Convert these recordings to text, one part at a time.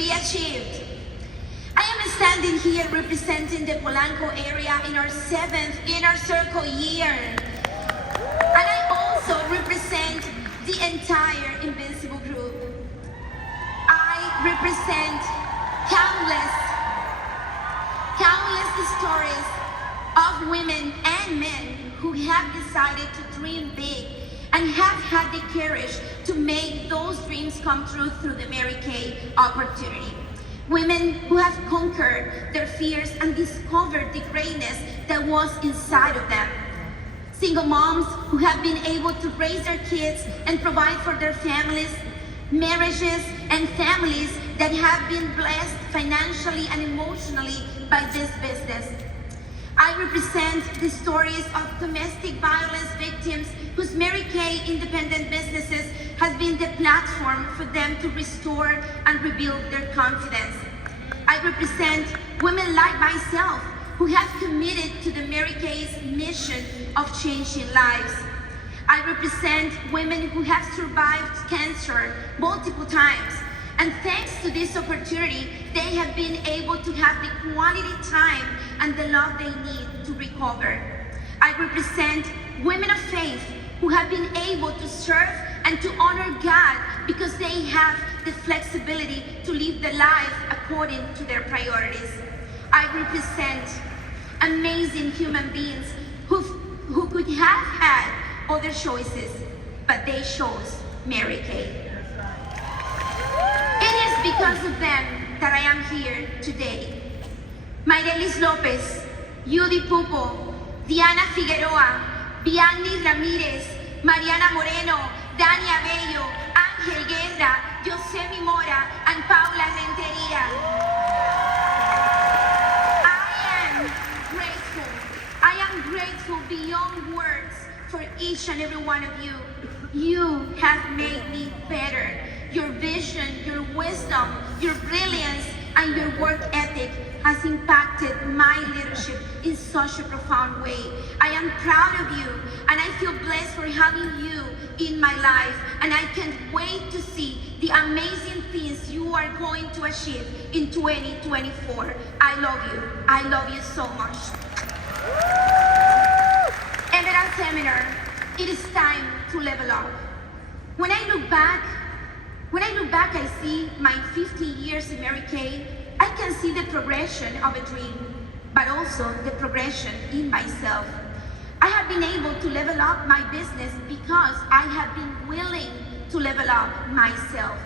be achieved. I am standing here representing the Polanco area in our 7th Inner Circle year. And I also represent the entire Invincible group. I represent countless stories of women and men who have decided to dream big and have had the courage to make those dreams come true through the Mary Kay opportunity. Women who have conquered their fears and discovered the greatness that was inside of them. Single moms who have been able to raise their kids and provide for their families. Marriages and families that have been blessed financially and emotionally by this business. I represent the stories of domestic violence victims whose Mary Kay independent businesses has been the platform for them to restore and rebuild their confidence. I represent women like myself who have committed to the Mary Kay's mission of changing lives. I represent women who have survived cancer multiple times, and thanks to this opportunity, they have been able to have the quality time and the love they need to recover. I represent women of faith who have been able to serve and to honor God because they have the flexibility to live their life according to their priorities. I represent amazing human beings who could have had other choices, but they chose Mary Kay. It is because of them that I am here today. Mayrelis Lopez, Judy Pupo, Diana Figueroa, Bianni Ramirez, Mariana Moreno, Dania Bello, Ángel Guerra, Yosemi Mora, and Paula Renteria. I am grateful beyond words for each and every one of you. You have made me better. Your vision, your wisdom, your brilliance, and your work ethic has impacted my leadership in such a profound way. I am proud of you, and I feel blessed for having you in my life, and I can't wait to see the amazing things you are going to achieve in 2024. I love you. I love you so much. Emerald Seminar, it is time to level up. When I look back, I see my 50 years in Mary Kay. I can see the progression of a dream, but also the progression in myself. I have been able to level up my business because I have been willing to level up myself.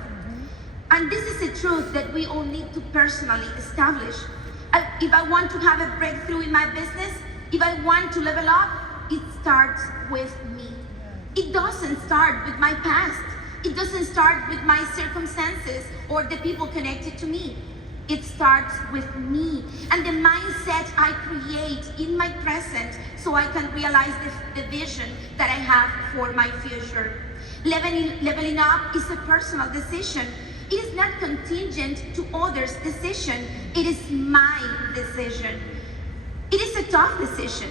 And this is a truth that we all need to personally establish. If I want to have a breakthrough in my business, if I want to level up, it starts with me. It doesn't start with my past. It doesn't start with my circumstances or the people connected to me. It starts with me and the mindset I create in my present so I can realize the vision that I have for my future. Leveling up is a personal decision. It is not contingent to others' decision. It is my decision. It is a tough decision,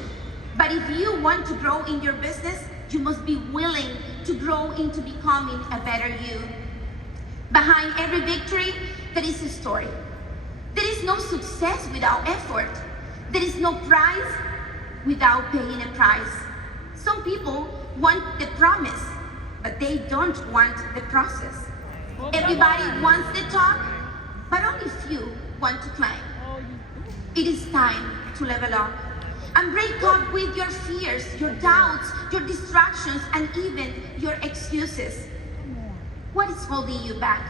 but if you want to grow in your business, you must be willing to grow into becoming a better you. Behind every victory, there is a story. There is no success without effort. There is no prize without paying a price. Some people want the promise, but they don't want the process. Everybody wants the talk, but only few want to climb. It is time to level up and break up with your fears, your doubts, your distractions, and even your excuses. What is holding you back?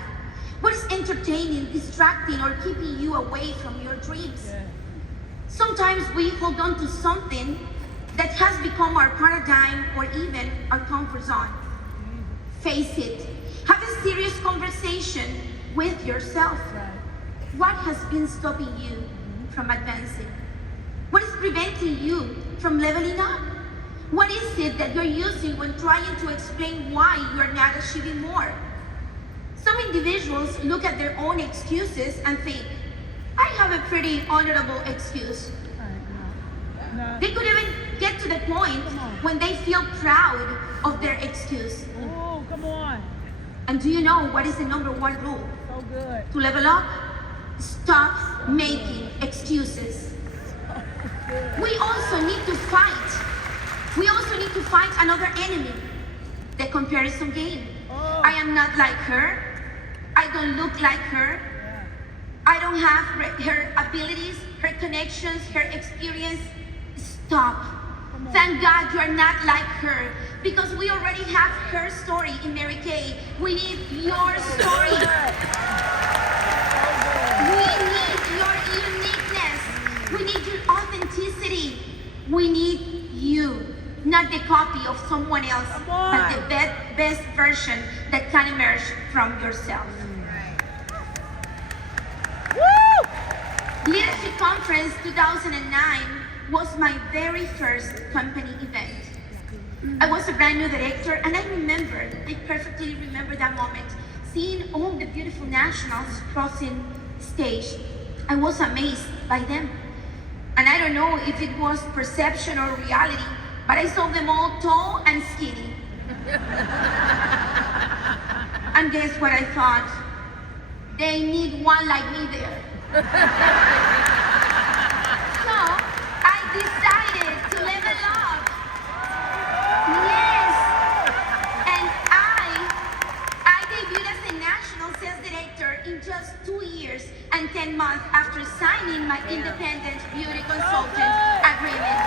What is entertaining, distracting, or keeping you away from your dreams? Sometimes we hold on to something that has become our paradigm or even our comfort zone. Face it. Have a serious conversation with yourself. What has been stopping you from advancing? What is preventing you from leveling up? What is it that you're using when trying to explain why you are not achieving more? Some individuals look at their own excuses and think, I have a pretty honorable excuse. They could even get to the point when they feel proud of their excuse. Oh, come on. And do you know what is the #1 rule? So good. To level up? Stop making excuses. We also need to fight. We also need to fight another enemy, the comparison game. I am not like her. I don't look like her. I don't have her abilities, her connections, her experience. Stop. Thank God you are not like her, because we already have her story in Mary Kay. We need your story. We need your uniqueness. We need your authenticity. We need you, not the copy of someone else, but the best version that can emerge from yourself. Leadership Conference 2009 was my very first company event. I was a brand new director, and I perfectly remember that moment, seeing all the beautiful nationals crossing stage. I was amazed by them. And I don't know if it was perception or reality, but I saw them all tall and skinny. And guess what I thought? They need one like me there. So I decided to level up. Yes. And I debuted as a national sales director in just 2 years and 10 months after signing my independent beauty consultant agreement.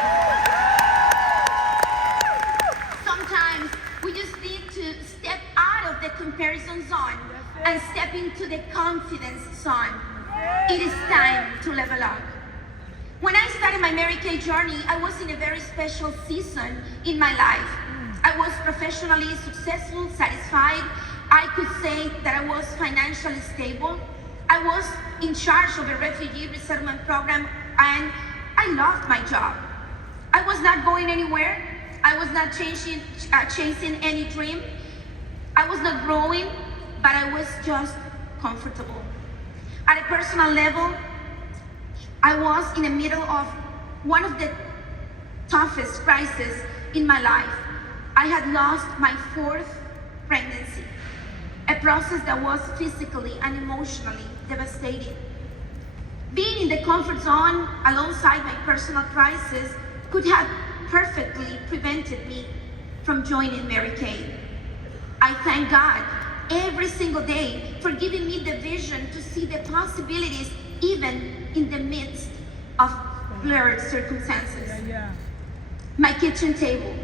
Sometimes we just need to step out of the comparison zone and step into the confidence zone. It is time to level up. When I started my Mary Kay journey, I was in a very special season in my life. I was professionally successful, satisfied. I could say that I was financially stable. I was in charge of a refugee resettlement program, and I loved my job. I was not going anywhere. I was not chasing any dream. I was not growing, but I was just comfortable. At a personal level, I was in the middle of one of the toughest crises in my life. I had lost my 4th pregnancy, a process that was physically and emotionally devastating. Being in the comfort zone alongside my personal crisis could have perfectly prevented me from joining Mary Kay. I thank God every single day for giving me the vision to see the possibilities even in the midst of blurred circumstances. My kitchen table.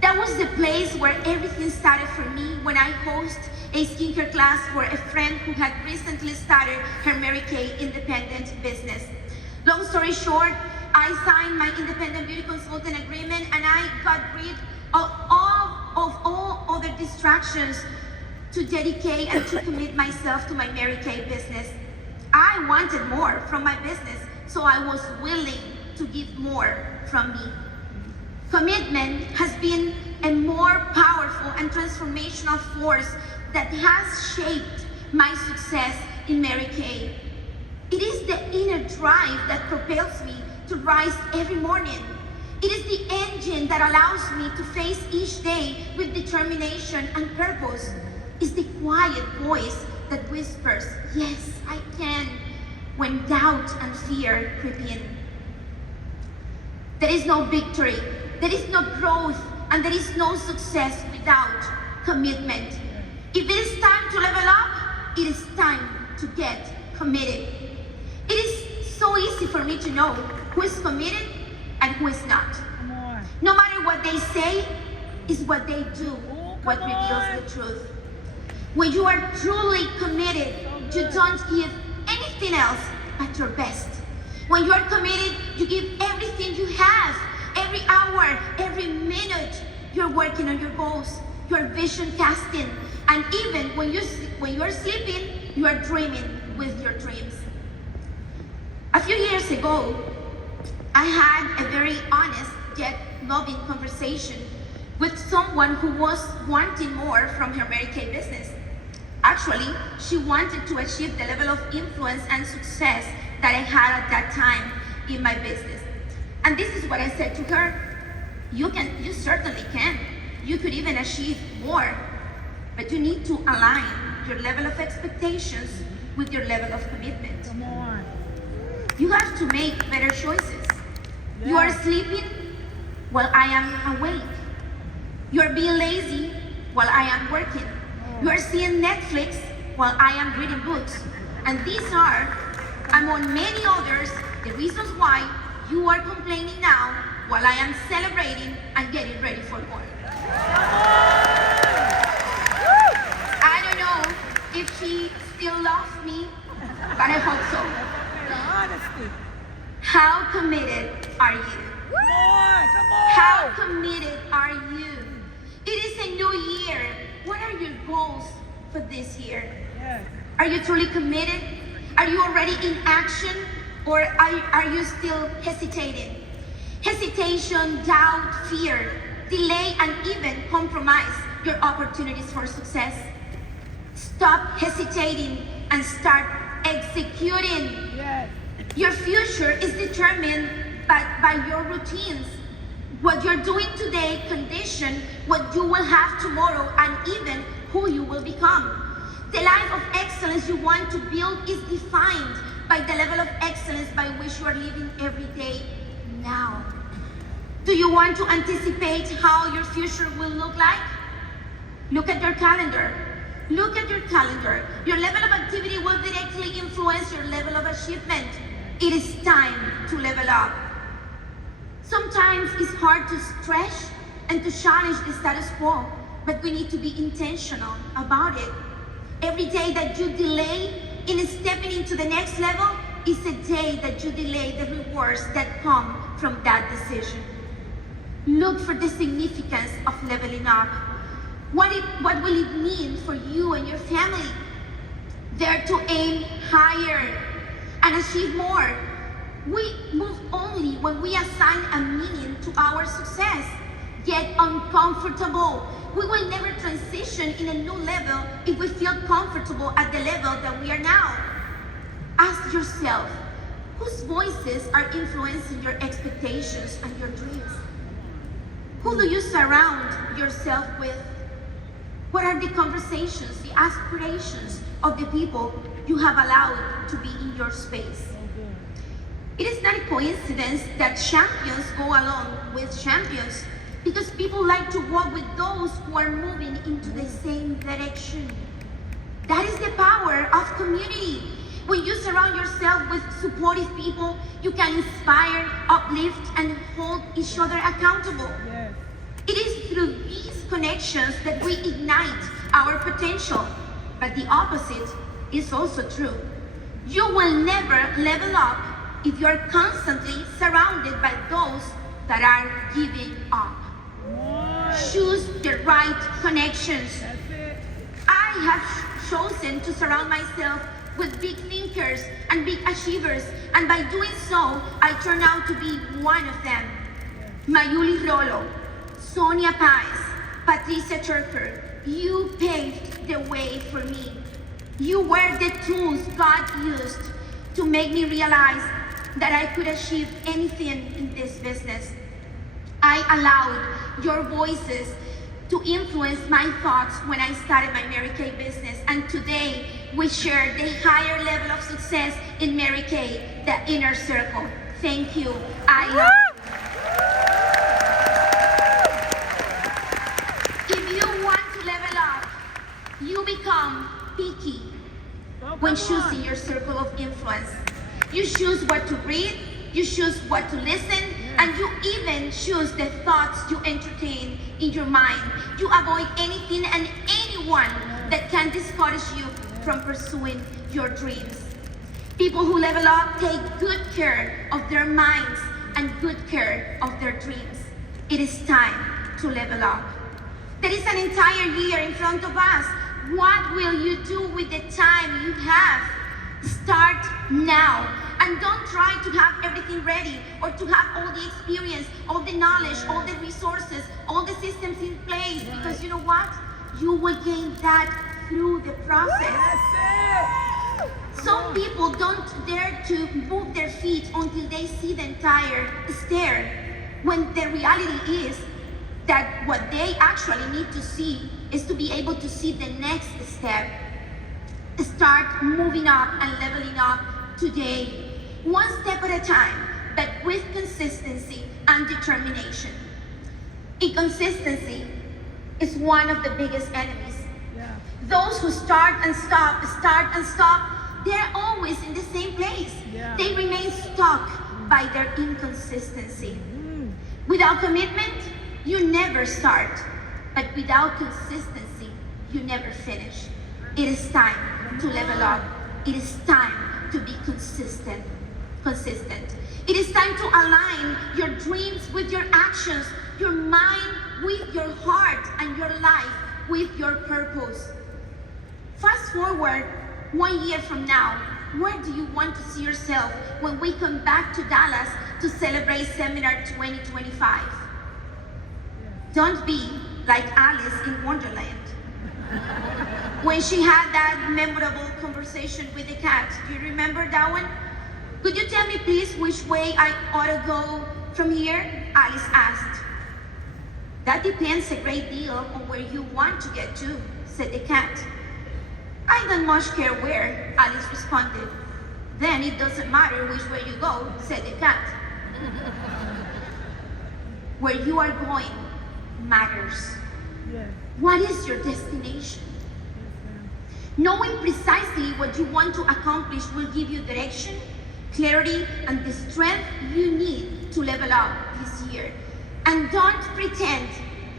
That was the place where everything started for me when I hosted a skincare class for a friend who had recently started her Mary Kay independent business. Long story short, I signed my independent beauty consultant agreement, and I got rid of all other distractions to dedicate and to commit myself to my Mary Kay business. I wanted more from my business, so I was willing to give more from me. Commitment has been a more powerful and transformational force that has shaped my success in Mary Kay. It is the inner drive that propels me to rise every morning. It is the engine that allows me to face each day with determination and purpose. It's the quiet voice that whispers, "Yes, I can," when doubt and fear creep in. There is no victory, there is no growth, and there is no success without commitment. If it is time to level up, it is time to get committed. It is so easy for me to know who is committed and who is not. No matter what they say, is what they do what reveals the truth. When you are truly committed, you don't give anything else but your best. When you are committed, you give everything you have. Every hour, every minute, you're working on your goals, you're vision casting, and even when you're sleeping, you are dreaming with your dreams. A few years ago, I had a very honest yet loving conversation with someone who was wanting more from her Mary Kay business. Actually, she wanted to achieve the level of influence and success that I had at that time in my business. And this is what I said to her: you certainly can. You could even achieve more, but you need to align your level of expectations with your level of commitment. Come on. You have to make better choices. Yeah. You are sleeping while I am awake. You are being lazy while I am working. You are seeing Netflix while I am reading books. And these are, among many others, the reasons why you are complaining now while I am celebrating and getting ready for work. I don't know if she still loves me, but I hope so. The honesty. How committed are you? Come on, come on. How committed are you? It is a new year. What are your goals for this year? Yes. Are you truly committed? Are you already in action? Or are you still hesitating? Hesitation, doubt, fear, delay, and even compromise your opportunities for success. Stop hesitating and start executing. Yes. Your future is determined by your routines. What you're doing today condition what you will have tomorrow and even who you will become. The life of excellence you want to build is defined by the level of excellence by which you are living every day now. Do you want to anticipate how your future will look like? Look at your calendar. Look at your calendar. Your level of activity will directly influence your level of achievement. It is time to level up. Sometimes it's hard to stretch and to challenge the status quo, but we need to be intentional about it. Every day that you delay in stepping into the next level is a day that you delay the rewards that come from that decision. Look for the significance of leveling up. What will it mean for you and your family? Dare to aim higher and achieve more. We move only when we assign a meaning to our success. Get uncomfortable. We will never transition in a new level if we feel comfortable at the level that we are now. Ask yourself, whose voices are influencing your expectations and your dreams? Who do you surround yourself with? What are the conversations, the aspirations of the people you have allowed to be in your space? It is not a coincidence that champions go along with champions, because people like to walk with those who are moving into the same direction. That is the power of community. When you surround yourself with supportive people, you can inspire, uplift, and hold each other accountable. Yes. It is through these connections that we ignite our potential. But the opposite is also true. You will never level up if you are constantly surrounded by those that are giving up. Choose the right connections. That's it. I have chosen to surround myself with big thinkers and big achievers, and by doing so, I turn out to be one of them. Mayuli Rolo, Sonia Pais, Patricia Turker, you paved the way for me. You were the tools God used to make me realize that I could achieve anything in this business. I allowed your voices to influence my thoughts when I started my Mary Kay business, and today we share the higher level of success in Mary Kay, the inner circle. Thank you. I love you. If you want to level up, you become picky when choosing your circle of influence. You choose what to read, you choose what to listen, and you even choose the thoughts you entertain in your mind. You avoid anything and anyone that can discourage you from pursuing your dreams. People who level up take good care of their minds and good care of their dreams. It is time to level up. There is an entire year in front of us. What will you do with the time you have? Start now. And don't try to have everything ready or to have all the experience, all the knowledge, all the resources, all the systems in place. Because you know what? You will gain that through the process. Some people don't dare to move their feet until they see the entire stair, when the reality is that what they actually need to see is to be able to see the next step. Start moving up and leveling up today, one step at a time, but with consistency and determination. Inconsistency is one of the biggest enemies. Yeah. Those who start and stop, they're always in the same place. Yeah. They remain stuck by their inconsistency. Mm. Without commitment, you never start. But without consistency, you never finish. It is time to level up. It is time to be consistent. It is time to align your dreams with your actions, your mind with your heart, and your life with your purpose. Fast forward 1 year from now, where do you want to see yourself when we come back to Dallas to celebrate Seminar 2025? Don't be like Alice in Wonderland. When she had that memorable conversation with the cat. Do you remember that one? Could you tell me please which way I ought to go from here? Alice asked. That depends a great deal on where you want to get to, said the cat. I don't much care where, Alice responded. Then it doesn't matter which way you go, said the cat. Where you are going matters. Yeah. What is your destination? Knowing precisely what you want to accomplish will give you direction, clarity, and the strength you need to level up this year. And don't pretend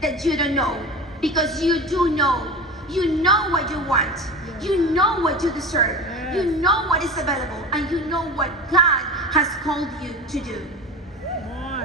that you don't know, because you do know. You know what you want. You know what you deserve. You know what is available, and you know what God has called you to do.